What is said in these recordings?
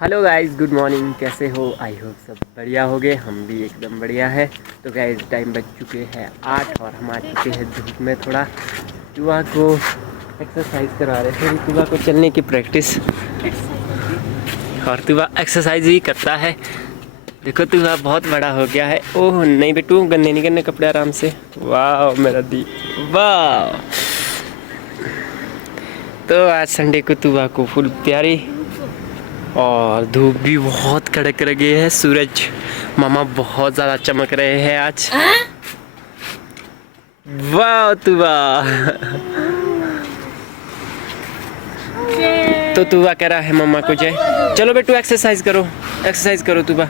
Hello guys, good morning. कैसे हो? I hope सब बढ़िया होगे। हम भी एकदम बढ़िया है। तो गाइस टाइम बज चुके हैं 8 और हम आ चुके हैं धूप में। थोड़ा तुआ को एक्सरसाइज करवा रहे थे, तुआ को चलने की प्रैक्टिस। और तुआ एक्सरसाइज ही करता है। देखो तुआ बहुत बड़ा हो गया है। ओह नहीं बेटू, गंदे नहीं करने कपड़े, आराम से। वाह मेरा दी, वाह। तो आज संडे को तुआ को फुल तैयारी, और धूप भी बहुत कड़क लगी है। सूरज मामा बहुत ज़्यादा चमक रहे हैं आज। वाह तुआ। तो तुआ कह रहा है मम्मा को जय। चलो बेटू एक्सरसाइज करो, एक्सरसाइज करो तुआ।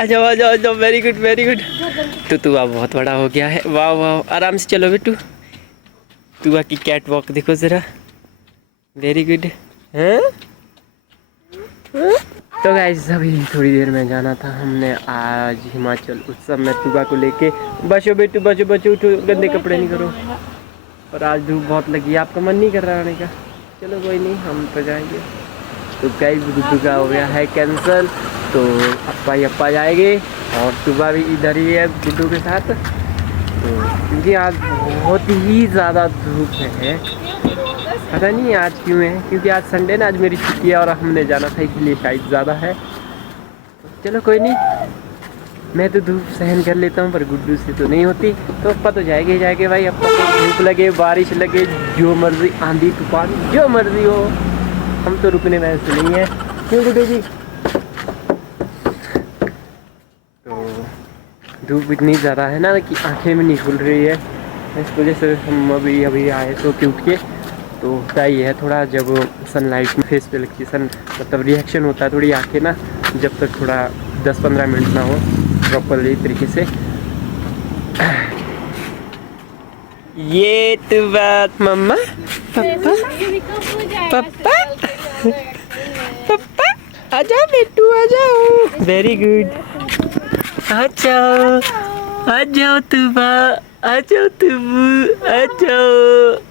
आ जाओ आ जाओ आ जाओ, वेरी गुड वेरी गुड। तो तुआ बहुत बड़ा हो गया है। वाह वाह, आराम से चलो बेटू। तुआ की कैट वॉक देखो ज़रा, वेरी गुड है। तो गाइस अभी थोड़ी देर में जाना था हमने आज हिमाचल उत्सव में तुआ को लेके। बचो बेटू बचो बचो, उठो, गंदे कपड़े नहीं करो। और आज धूप बहुत लगी है, आपका मन नहीं कर रहा आने का? चलो कोई नहीं, हम तो जाएंगे। तो गाइस गुड्डू का हो गया है कैंसिल, तो अप्पा जाएंगे और तुआ भी इधर ही है गुड्डू के साथ। तो क्योंकि आज बहुत ही ज़्यादा धूप है, पता नहीं आज क्यों है, क्योंकि आज संडे ना, आज मेरी छुट्टी है और हमने जाना था इसलिए शायद ज़्यादा है। तो चलो कोई नहीं, मैं तो धूप सहन कर लेता हूँ, पर गुड्डू से तो नहीं होती। तो अप्पा तो जाएंगे भाई। अप्पा को धूप लगे, बारिश लगे, जो मर्जी, आंधी तूफान जो मर्जी हो, हम तो रुकने में ऐसे नहीं है। क्यों गुड्डू जी? तो धूप इतनी ज़्यादा है ना कि आँखें में नहीं खुल रही है। इस वजह से हम अभी आए सो के उठ के। तो होता ही है थोड़ा, जब सनलाइट में फेस पे लगती है, सन मतलब रिएक्शन होता है थोड़ी आँखें ना, जब तक थोड़ा 10-15 मिनट ना हो प्रॉपरली तरीके से। ये तो बात मम्मा, पापा पापा पापा, आ जाओ बेटू आ जाओ, वेरी गुड। आ जाओ आ जाओ तुबा, आ जाओ तुबू, आ जाओ।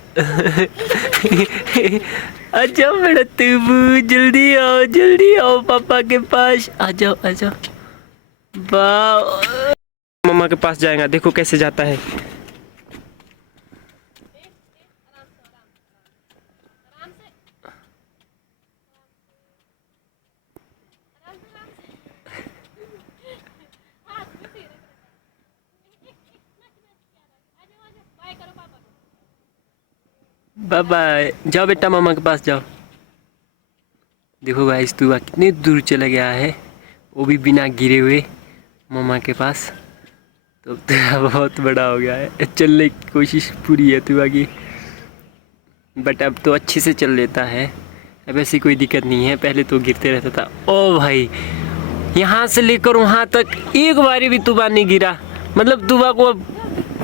आ जाओ मेरा तुबू, जल्दी आओ पापा के पास, आ जाओ आ जाओ। वाह, मम्मा के पास जाएगा, देखो कैसे जाता है। बाय बाय, जाओ बेटा मामा के पास जाओ। देखो गाइस तुआ कितनी दूर चला गया है, वो भी बिना गिरे हुए मामा के पास। तो तुआ बहुत बड़ा हो गया है, चलने की कोशिश पूरी है तुआ की, बट अब तो अच्छे से चल लेता है। अब ऐसी कोई दिक्कत नहीं है, पहले तो गिरते रहता था। ओ भाई, यहाँ से लेकर वहाँ तक एक बारी भी तुआ नहीं गिरा, मतलब तुआ को अब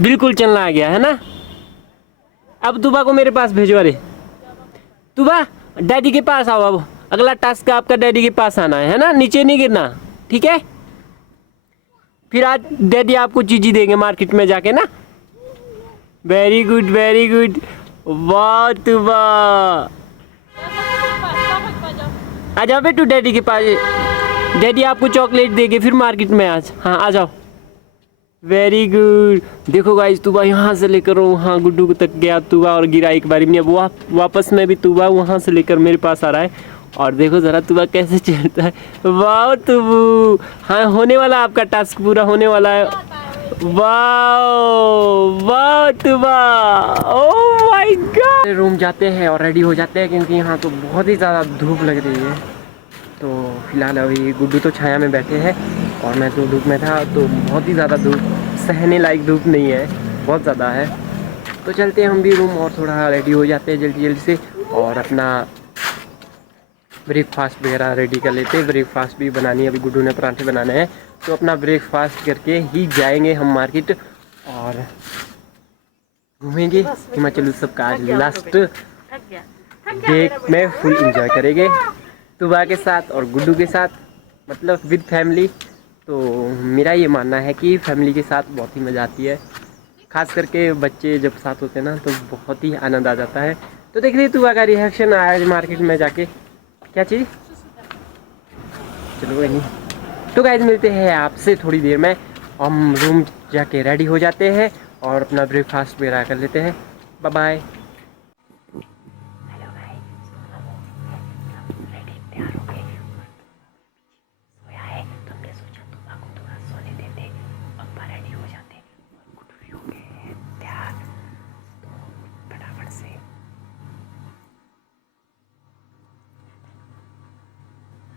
बिल्कुल चलना आ गया है ना। अब तुबा को मेरे पास भेजो। अरे तुबा, डैडी के पास आओ। अब अगला टास्क आपका डैडी के पास आना है ना, नीचे नहीं गिरना, ठीक है? फिर आज डैडी आपको चीज़ी देंगे मार्केट में जाके ना। वेरी गुड वेरी गुड, वाह तुबा। आ जाओ बेटू डैडी के पास, डैडी आपको चॉकलेट देंगे फिर मार्केट में आज। हाँ आ जाओ, वेरी गुड। देखो गाइस तुबा यहाँ से लेकर वहाँ गुड्डू तक गया तुबा, और गिरा एक बारी में। अब वापस में भी तुबा वहाँ से लेकर मेरे पास आ रहा है, और देखो ज़रा तुबा कैसे चलता है। वाह तुबू, हाँ होने वाला आपका टास्क पूरा होने वाला है। वाह वाह तुबा, ओह माय गॉड। रूम जाते हैं और रेडी हो जाते हैं, क्योंकि यहाँ तो बहुत ही ज़्यादा धूप लग रही है। तो फिलहाल अभी गुड्डू तो छाया में बैठे हैं और मैं तो धूप में था, तो बहुत ही ज़्यादा धूप, सहने लायक धूप नहीं है, बहुत ज़्यादा है। तो चलते हैं हम भी रूम और थोड़ा रेडी हो जाते हैं जल्दी जल्दी से, और अपना ब्रेकफास्ट वगैरह रेडी कर लेते हैं। ब्रेकफास्ट भी बनानी है, अभी गुड्डू ने पराठे बनाने हैं, तो अपना ब्रेकफास्ट करके ही जाएंगे हम मार्केट और घूमेंगे। हिमाचल उत्सव का आज लास्ट डे में फुल इंजॉय करेंगे तुबा के साथ और गुड्डू के साथ, मतलब विद फैमिली। तो मेरा ये मानना है कि फैमिली के साथ बहुत ही मज़ा आती है, खास करके बच्चे जब साथ होते हैं ना, तो बहुत ही आनंद आ जाता है। तो देख रही तू का रिएक्शन आज मार्केट में जाके, क्या चीज़। चलो नहीं, तो गाइस मिलते हैं आपसे थोड़ी देर में। हम रूम जाके रेडी हो जाते हैं और अपना ब्रेकफास्ट वगैरह कर लेते हैं। Bye bye.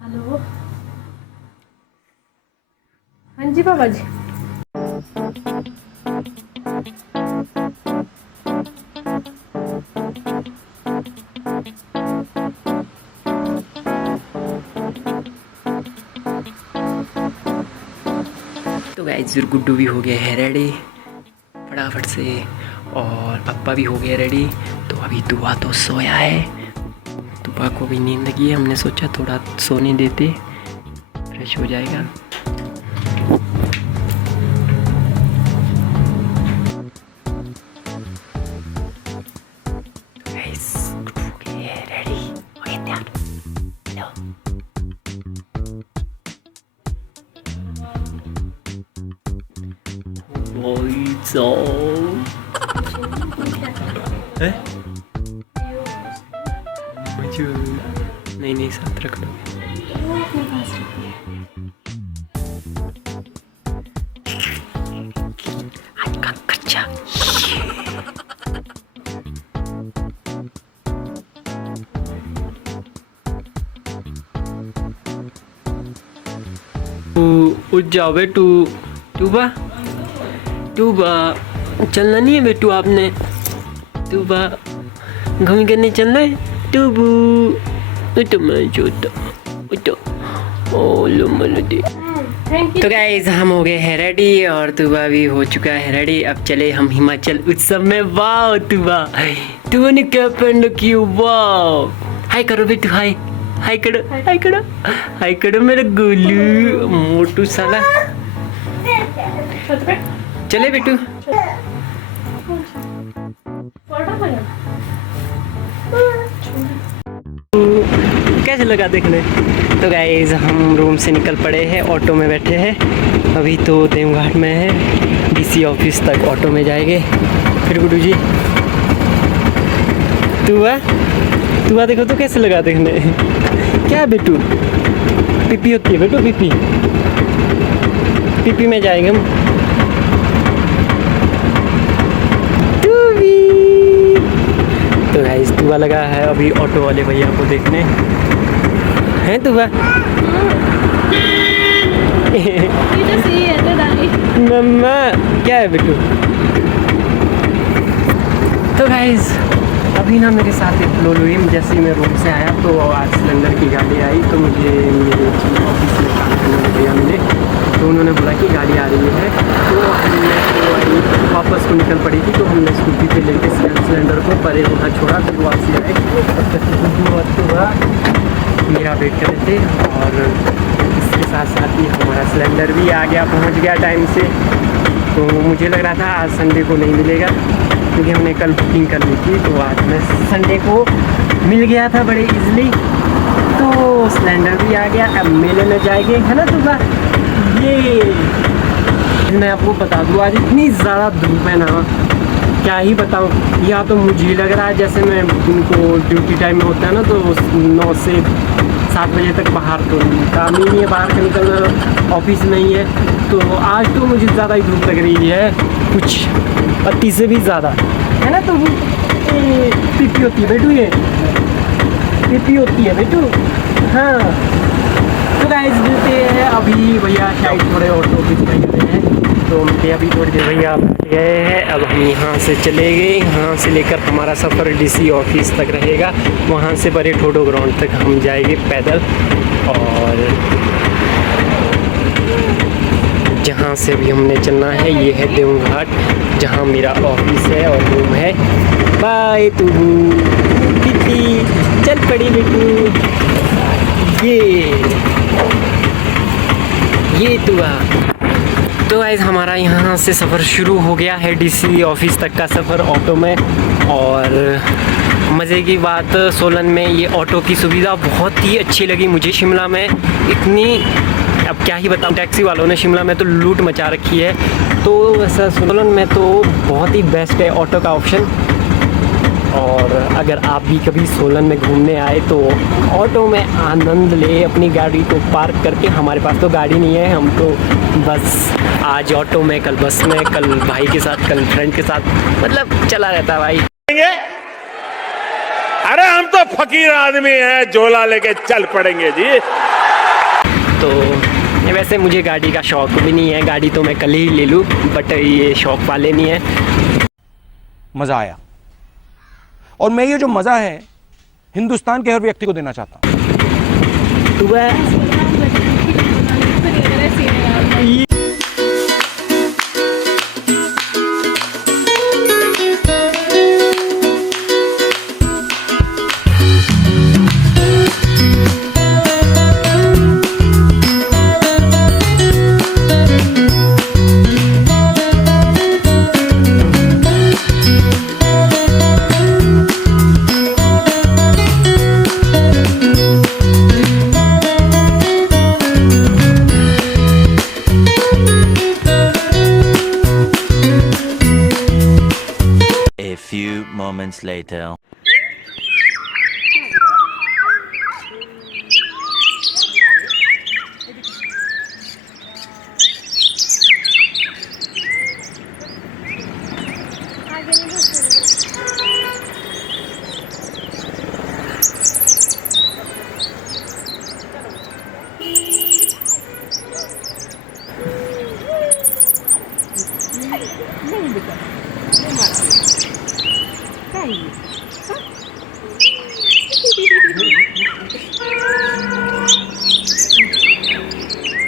हेलो, हाँ जी बाबा जी। तो गाइस गुड्डू भी हो गया है रेडी फटाफट से, और पप्पा भी हो गया रेडी। तो अभी दुआ तो सोया है, दुआ को भी नींद लगी है। हमने सोचा थोड़ा सोने देते, फ्रेश हो जाएगा। नहीं साथ रख लो। कच्चा उठ जाओ बेटू। टूबा चलना नहीं है बेटू आपने। टूबा घूम करने चलना है। टूबू उठो मैं जोता उठो। ओ लो मलदी। तो गाइस हम हो गए हैं रेडी और तुबा भी हो चुका है रेडी। अब चले हम हिमाचल उत्सव में। वाह तुबा ने क्या पहन रखी है। वाह हाय करो बेटू, हाय हाय करो, हाय करो, हाय करो मेरा गोलू मोटू साला। चले बेटू। कैसे लगा देखने। तो गाइस हम रूम से निकल पड़े हैं, ऑटो में बैठे हैं। अभी तो देवघाट में है, डीसी ऑफिस तक ऑटो में जाएंगे। फिर गुड्डू जी तुआ देखो तो कैसे लगा देखने। क्या बेटू पीपी होती है बेटू, पीपी में जाएंगे हम। तो गाइस तुआ लगा है अभी ऑटो वाले भैया को देखने। हैं तुआ मम्मा क्या है बेटू। तो गाइस अभी ना मेरे साथ एक फ्लो हुई। जैसे ही मैं रूम से आया तो आज सिलेंडर की गाड़ी आई, तो मुझे मेरे ऑफिस में काम करने वाले भैया मिले, तो उन्होंने बोला कि गाड़ी आ रही है। तो हमने तो वापस को निकल पड़ी थी, तो हमने स्कूटी पे लेके सिलेंडर को परे वहाँ छोड़ा। तो वापसी आए तब तक मेरा वेट कर रहे थे, और इसके साथ साथ ही हमारा सिलेंडर भी आ गया, पहुँच गया टाइम से। तो मुझे लग रहा था आज संडे को नहीं मिलेगा, क्योंकि हमने कल बुकिंग कर ली थी। तो आज में संडे को मिल गया था बड़े इजली। तो सिलेंडर भी आ गया। अब मेले में जाएंगे, है ना सुबह। ये मैं आपको बता दूँ आज इतनी ज़्यादा धूप है ना, क्या ही बताऊँ। या तो मुझे लग रहा है जैसे मैं उनको ड्यूटी टाइम में होता है ना, तो 9 से 7 बजे तक बाहर तो काम ही नहीं है, बाहर का निकलना ऑफिस नहीं है। तो आज तो मुझे ज़्यादा ही धूप लग रही है, कुछ अति से भी ज़्यादा, है ना। तो पीपी होती है बेटू, ये पीपी होती है बेटू। हाँ तो गाइस मिलते हैं अभी। भैया शायद थोड़े ऑटो भी गए हैं, तो मिलते अभी थोड़ी देर। भैया गए हैं, अब हम यहाँ से चले गए। यहाँ से लेकर हमारा सफ़र डीसी ऑफिस तक रहेगा, वहाँ से बड़े ठोडो ग्राउंड तक हम जाएंगे पैदल। और जहाँ से अभी हमने चलना है ये है देवघाट, जहाँ मेरा ऑफिस है और रूम है। बाय तू दीदी, चल पड़ी बेटू। ये तुआ। तो गाइस हमारा यहाँ से सफ़र शुरू हो गया है, डीसी ऑफिस तक का सफ़र ऑटो में। और मज़े की बात सोलन में ये ऑटो की सुविधा बहुत ही अच्छी लगी मुझे। शिमला में इतनी, अब क्या ही बताऊँ, टैक्सी वालों ने शिमला में तो लूट मचा रखी है। तो वैसा सोलन में तो बहुत ही बेस्ट है ऑटो का ऑप्शन। और अगर आप भी कभी सोलन में घूमने आए तो ऑटो में आनंद ले, अपनी गाड़ी को पार्क करके। हमारे पास तो गाड़ी नहीं है, हम तो बस आज ऑटो में, कल बस में, कल भाई के साथ, कल फ्रेंड के साथ, मतलब चला रहता है भाई। अरे हम तो फकीर आदमी हैं, झोला लेके चल पड़ेंगे जी। तो वैसे मुझे गाड़ी का शौक भी नहीं है, गाड़ी तो मैं कल ही ले लूँ, बट ये शौक वाले नहीं है। मजा आया, और मैं ये जो मजा है हिंदुस्तान के हर व्यक्ति को देना चाहता हूँ। A few moments later.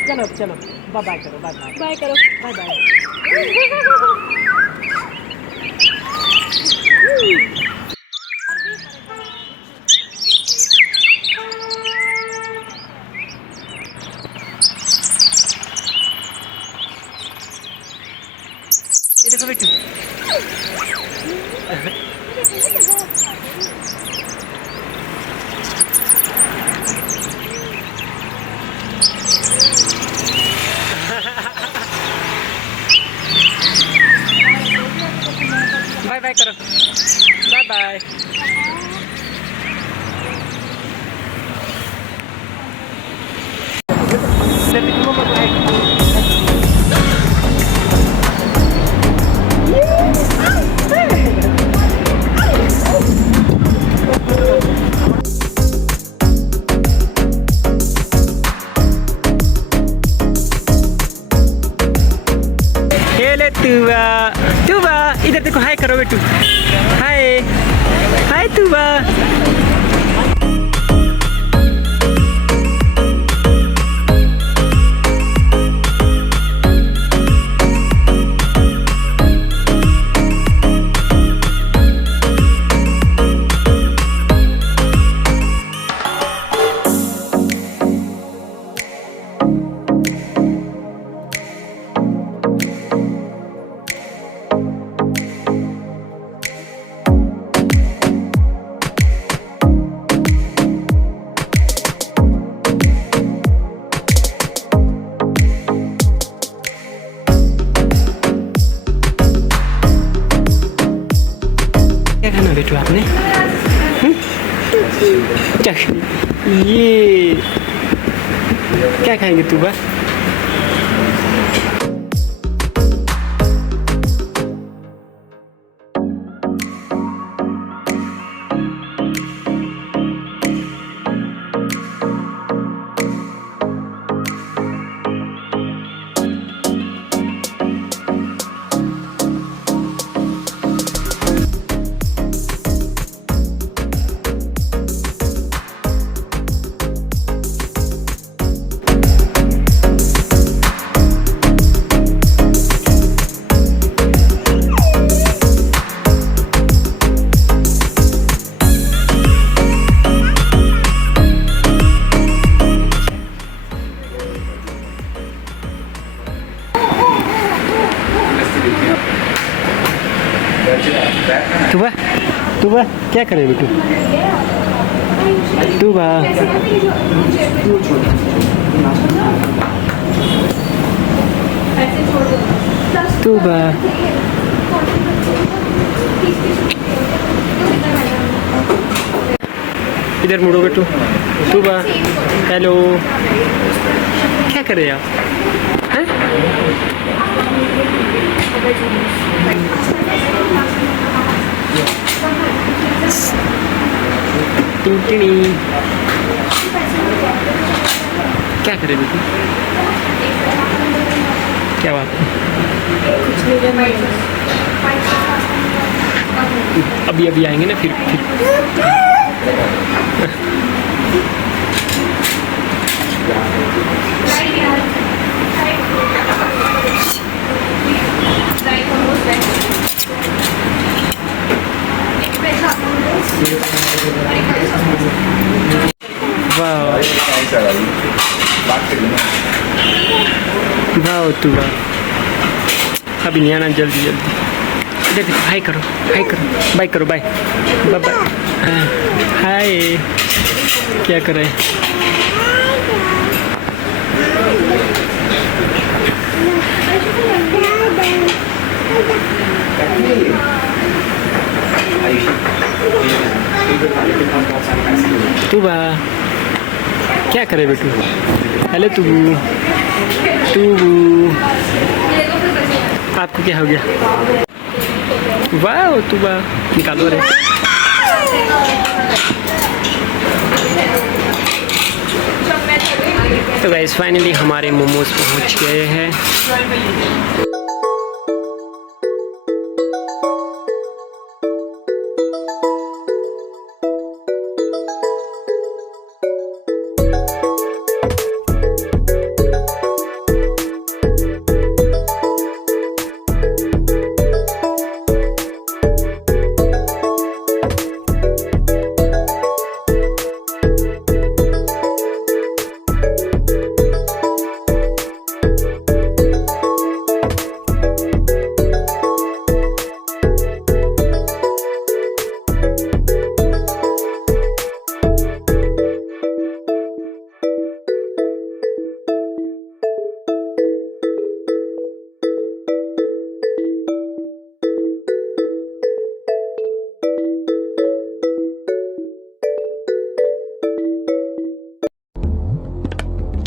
चलो चलो, बाय बाय करो, बाय बाय बाय करो, बाय बाय। ये देखो बेटू, बाय बाय करो, बाय बाय। तुबा, तुबा इधर देखो, हाय करो बेटू, हाय हाय तुबा। क्या खाना बेटू आपने? ये क्या खाएंगे तुबा? टूबा क्या करे बेटू? टूबा टूबा इधर मुड़ो बेटू। टूबा हेलो, क्या करे आप हैं? टिंटिनी क्या करे बेटू? क्या बात है? अभी अभी आएंगे ना फिर वाह तू वाह। अभी नहीं आना, जल्दी जल्दी। देखो हाय करो, बाय करो, बाय बाय बाय। हाय क्या कर रहे हैं? टूबा क्या करे बेटू? हेलो टूबू, आपको क्या हो गया? वाह टूबा निकालो रे। तो गाइस फाइनली हमारे मोमोज पहुंच गए हैं।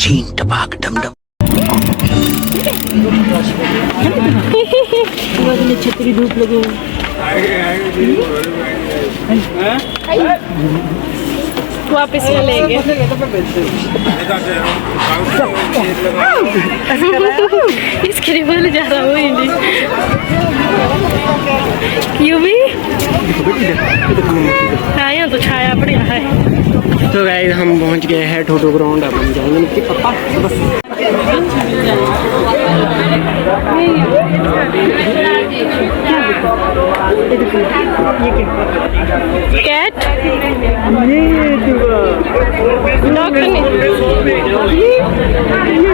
चीन टपाक डम डम। छतरी धूप लगे वापस में लेंगे। इसके लिए बोले जा रहा हूँ नहीं क्यों भी हाँ यहाँ तो छाया पड़ी है। तो गाइस हम पहुंच गए हैं ठोटो ग्राउंड। अब हम जाएंगे निक्की पापा कैट डॉग ये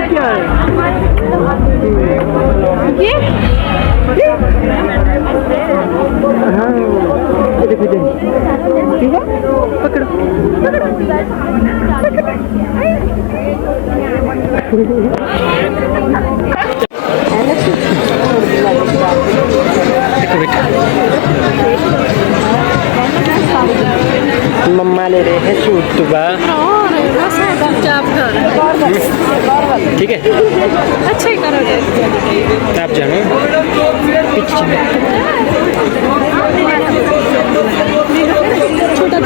क्या है? देखो बेटा, मम्मा ले रहे हैं सूट। टूबा ठीक है, अच्छा ही करोगे। आप जानो पीछे। छोटा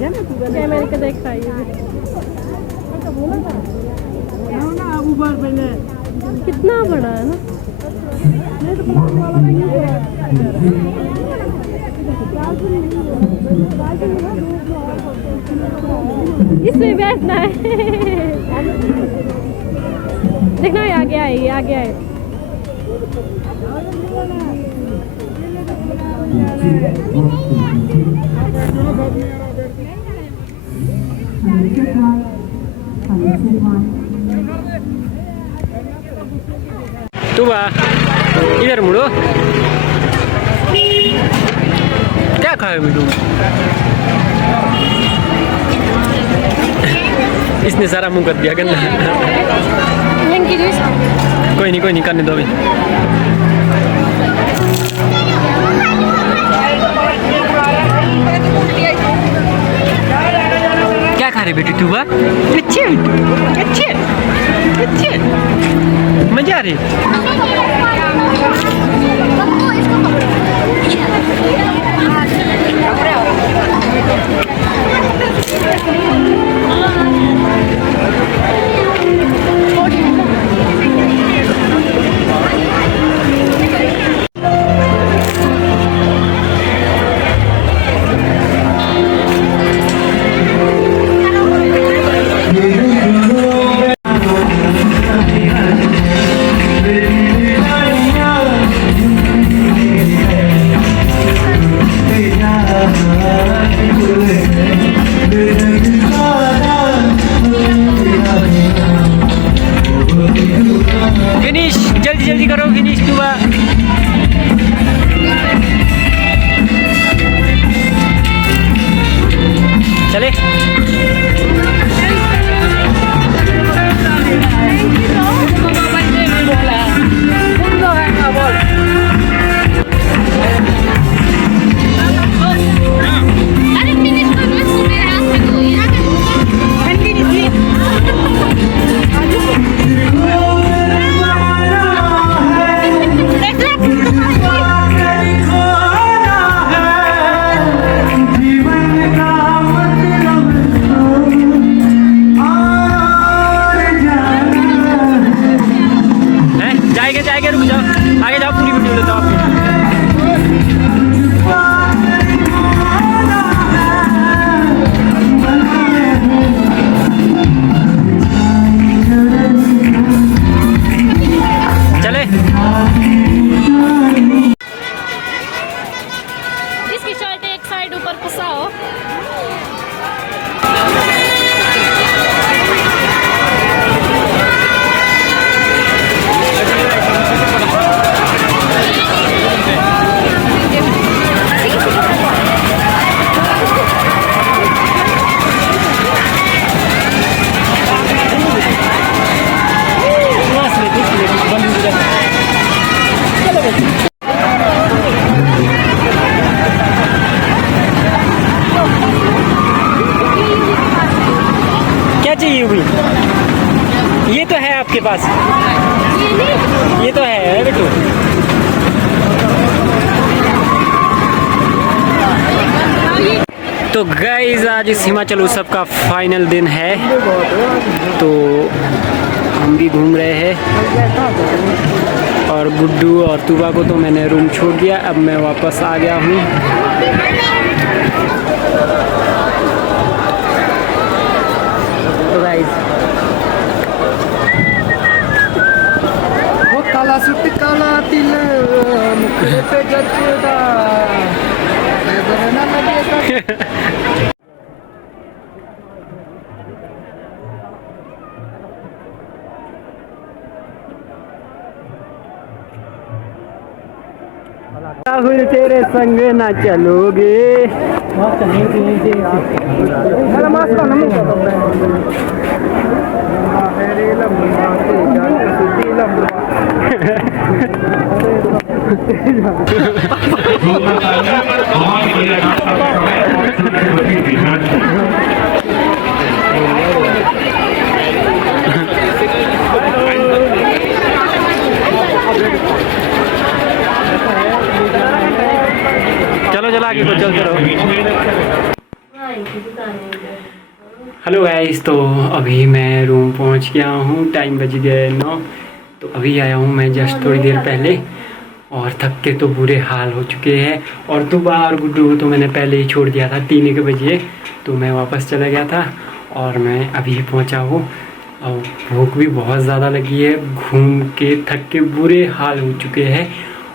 कैमरे का देख रही है कितना बड़ा है ना। इसमें बैठना है। देखना आगे आए आगे आए। तू बा इधर मुड़ो। क्या खाए बिटू? इसने सारा मुंह कर दिया करना। कोई नहीं करने दो अभी। क्या खा रहे बेटी तू बा? अच्छे मजा आ रही। फिनिश जल्दी करो फिनिश तू बा। चले जाएगा रुक जाओ आगे जाओ पूरी वीडियो लेता हूँ चले। इसकी शर्ट एक साइड ऊपर फंसाओ। ये तो है आपके पास, ये तो है बेटू। तो गाइस आज इस हिमाचल उत्सव का फाइनल दिन है, तो हम भी घूम रहे हैं और गुड्डू और तुबा को तो मैंने रूम छोड़ दिया। अब मैं वापस आ गया हूँ। तो गाइस वो काला सूट काला तिल मुखड़े पे जचदा नजर न लगेगा। राहुल तेरे संग ना चलोगे। चलो चलो आगे को चलते रहो। हेलो गाइस, तो अभी मैं रूम पहुंच गया हूं। टाइम बज गए 9। तो अभी आया हूं मैं जस्ट थोड़ी देर पहले, और थक के तो बुरे हाल हो चुके हैं। और दुबा और गुड्डू को तो मैंने पहले ही छोड़ दिया था 3 बजे, तो मैं वापस चला गया था और मैं अभी पहुंचा हूँ। और भूख भी बहुत ज़्यादा लगी है, घूम के थक के बुरे हाल हो चुके हैं।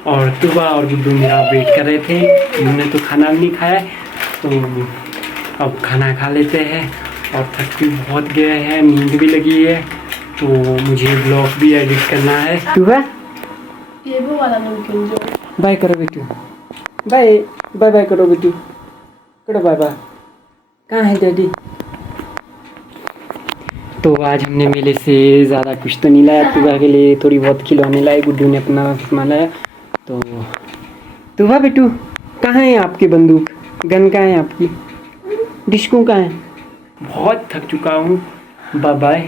और दुबा और गुड्डू मेरा वेट कर रहे थे, उन्होंने तो खाना भी नहीं खाया, तो अब खाना खा लेते हैं। और थक भी बहुत गए हैं, नींद भी लगी है, तो मुझे ब्लॉग भी एडिट करना है। दुबा ये वो वाला नमकीन जो बाय करो बेटू, बाय बाय बाय करो बेटू, करो बाय बाय। कहाँ है डैडी? तो आज हमने मेले से ज़्यादा कुछ तो नहीं लाया, तुबा के लिए थोड़ी बहुत खिलौने लाए, गुड्डू ने अपना सामान लाया। तो तुबा बेटू, कहाँ है आपकी बंदूक, गन कहाँ है आपकी, डिस्को कहाँ है? बहुत थक चुका हूँ, बाय बाय,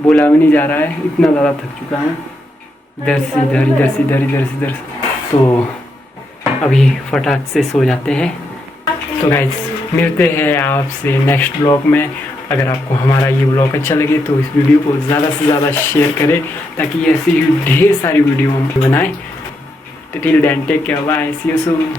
बोला भी नहीं जा रहा है, इतना ज़्यादा थक चुका हूँ। इधर से इधर, इधर से इधर, इधर से इधर। तो अभी फटाक से सो जाते हैं। तो गाइस, मिलते हैं आपसे नेक्स्ट ब्लॉग में। अगर आपको हमारा ये ब्लॉग अच्छा लगे तो इस वीडियो को ज़्यादा से ज़्यादा शेयर करें, ताकि ऐसी ढेर सारी वीडियो हम बनाएं। Till then take care, bye, see you soon.